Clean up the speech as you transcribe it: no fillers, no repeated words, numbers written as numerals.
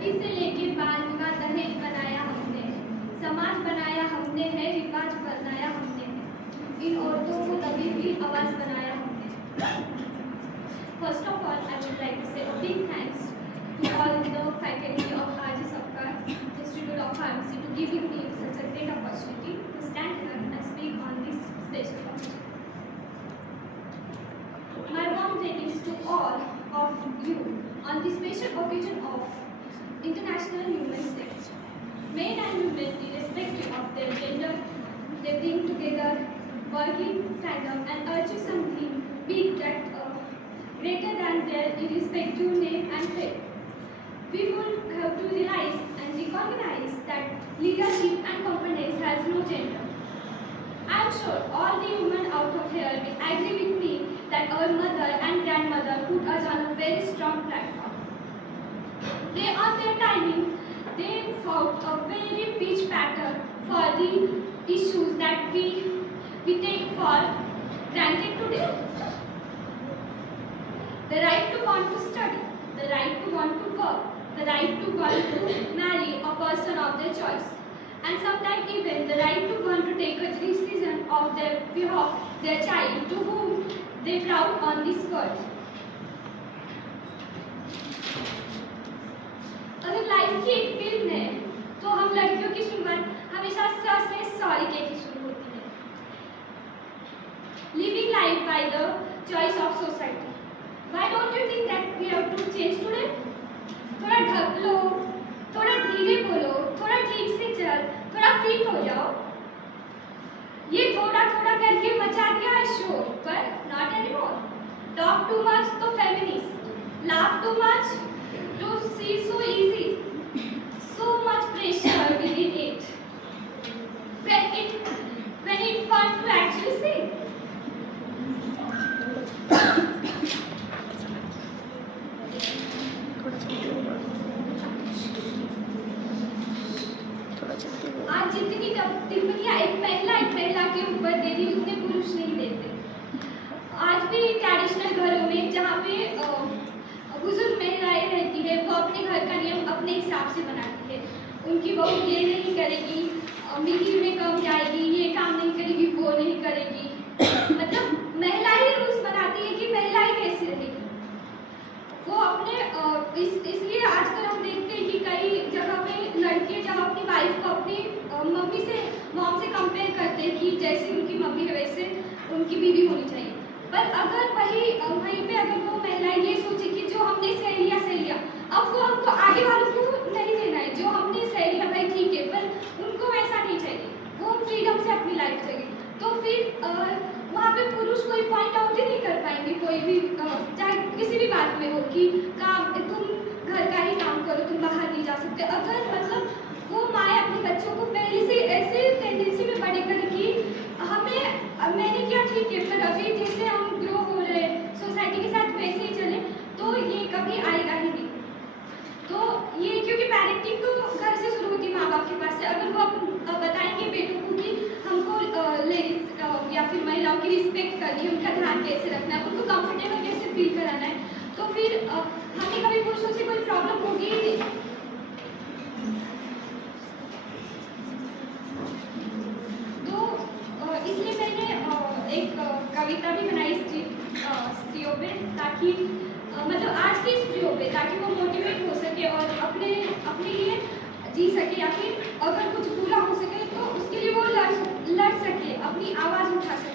सती से लेके बाल विवाह दहेज बनाया हमने, समाज बनाया हमने है, रिवाज बनाया हमने है, इन औरतों को दबी हुई आवाज बनाया हमने। First of all, I would like to say a big thanks to all the faculty of RJ Sapkar Institute of Pharmacy to giving me such a great opportunity to stand here and speak on this special occasion. My warm greetings to all of you on the special occasion of International Women's Day. Men and women, irrespective of their gender, they bring together, work in tandem and achieve something big that greater than their irrespective name and faith. We will have to realize and recognize that leadership and competence has no gender. I am sure all the women out of here will agree with me that our mother and grandmother put us on a very strong platform. They, on their timing, they found a very pitch pattern for the issues that we take for granted today. The right to want to study, the right to want to work, the right to want to marry a person of their choice, and sometimes even the right to want to take a decision of their child to whom they proud on this world. अगर life की एक film है तो हम लड़कियों की शुरुआत हमेशा स से सॉरी के ही शुरू होती है। Living life by the choice of society. Why don't you think that we have to change today? थोड़ा ढक लो, थोड़ा धीरे बोलो, थोड़ा ठीक से चल, थोड़ा फिट हो जाओ। ये थोड़ा थोड़ा करके मचा दिया है शोर, पर not anymore. Talk too much तो feminist, laugh too much to see so easy, so much pressure within it. When it's fun to actually see. आज जितनी टिप्पणियां एक महिला के ऊपर दे रही उतने पुरुष नहीं देते। आज भी ट्रेडिशनल घरों में जहाँ पे बुजुर्ग महिलाएं रहती है वो अपने घर का नियम अपने हिसाब से बनाती है। उनकी बहू ये नहीं करेगी, मिट्टी में कम जाएगी, ये काम नहीं करेगी, वो नहीं करेगी। मतलब महिला ही रूल्स बनाती है कि महिला ही कैसे रहेगी। वो अपने इसलिए आजकल हम देखते हैं कि कई जगह पे लड़के जब अपनी वाइफ को अपनी मॉम से कंपेयर करते हैं कि जैसे उनकी मम्मी है वैसे उनकी बीवी होनी चाहिए। पर अगर वहीं पे अगर वो महिला ये सोचे कि जो हमने सह लिया, अब वो हमको आगे वालों को नहीं देना है, जो हमने सह लिया भाई ठीक है, पर उनको वैसा नहीं चाहिए, वो फ्रीडम से अपनी लाइफ चाहिए। तो फिर वहाँ पे पुरुष कोई पॉइंट आउट ही नहीं कर पाएंगे, कोई भी चाहे किसी भी बात में हो कि तुम घर का ही काम करो, तुम बाहर नहीं जा सकते। अगर मतलब वो माएँ अपने बच्चों को पहले से ऐसे टेंडेंसी में बड़े करें कि मैंने क्या ठीक है, पर अभी जैसे हम ग्रो हो रहे सोसाइटी के साथ वैसे ही चले तो ये कभी आएगा ही नहीं। तो ये क्योंकि पेरेंटिंग तो घर से शुरू होती है, माँ बाप के पास से। अगर वो बताएंगे बेटों को कि हमको लेडीज या फिर महिलाओं की रिस्पेक्ट करनी है, उनका ध्यान कैसे रखना है, उनको कंफर्टेबल कैसे फील कराना है, तो फिर हमें कभी पुरुषों से कोई प्रॉब्लम होगी ही नहीं। तो इसलिए मैंने एक कविता भी बनाई स्त्रियों पे, ताकि मतलब आज की स्त्रियों पे, ताकि वो मोटिवेट हो सके और अपने लिए जी सके, या फिर अगर कुछ बुरा हो सके तो उसके लिए वो लड़ सके, अपनी आवाज़ उठा सके।